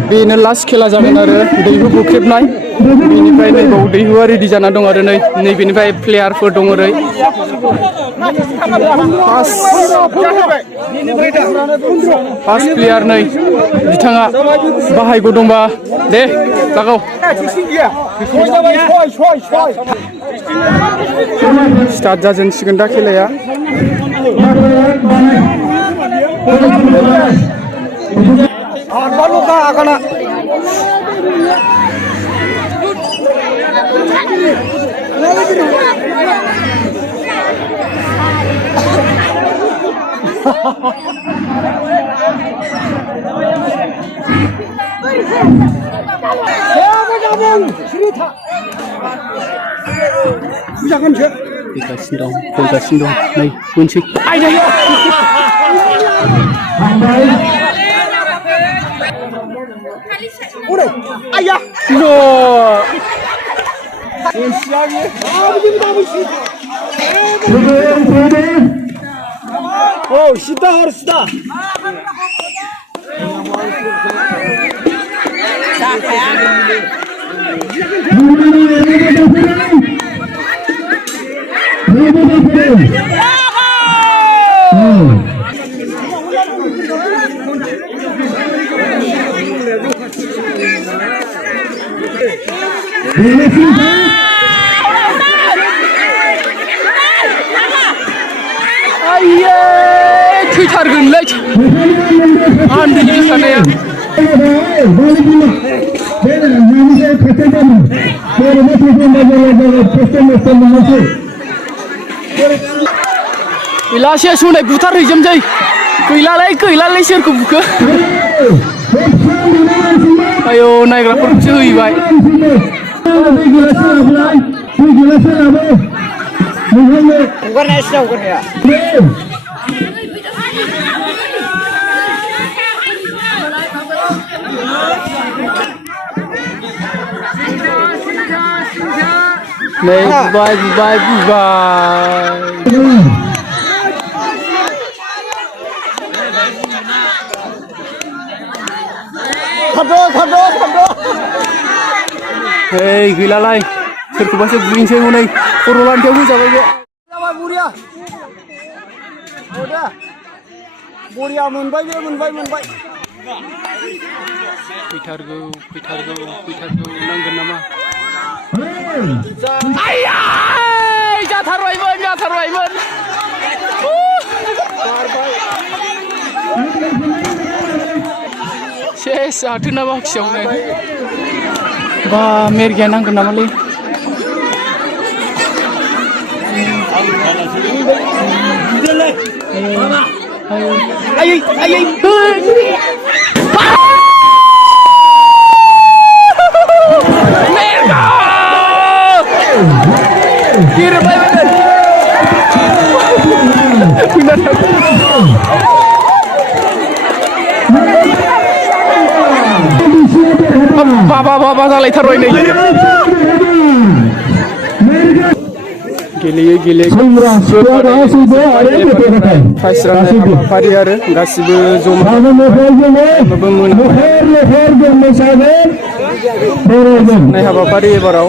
बेनो लास्ट खेला जागोन आरो दैहु बुख्रेबनाय बेनिफ्राय नैबाव दैहुआ रेडि जाना दं आरो नैबेनिफ्राय प्लेयारफोर दं ओरै फार्स्ट प्लेयार नै बिथाङा बाहायगौ दंबा दे लागाव स्टार्ट जाजेनसिगोन दा खेलाया फैगासिनो दं नै मोनसे Oh, sida harus sida. थैथारगोनलै आन्दैनि सानाया लासै सौनाय बुथारहैजोबसै गैलालै सोरखौ बुखो आयौ नायग्राफोरखौसो होहैबाय नै बुबाय hey gैलालाय सोरखौबासो बुयैसै हनै खर' लान्थायाव होजाबाय बे बरिया मोनबाय फैथारगौ नांगोन नामा आयै जाथारबायमोन सेस जाथो ना बाखियावनो बा मेरगिया नांगोन नामालै आयै बाबा जालायथारबाय नै गेलेयै फाइस राननाय हाबाफारि आरो गासिबो जमा मोननाय हाबाफारि एबाराव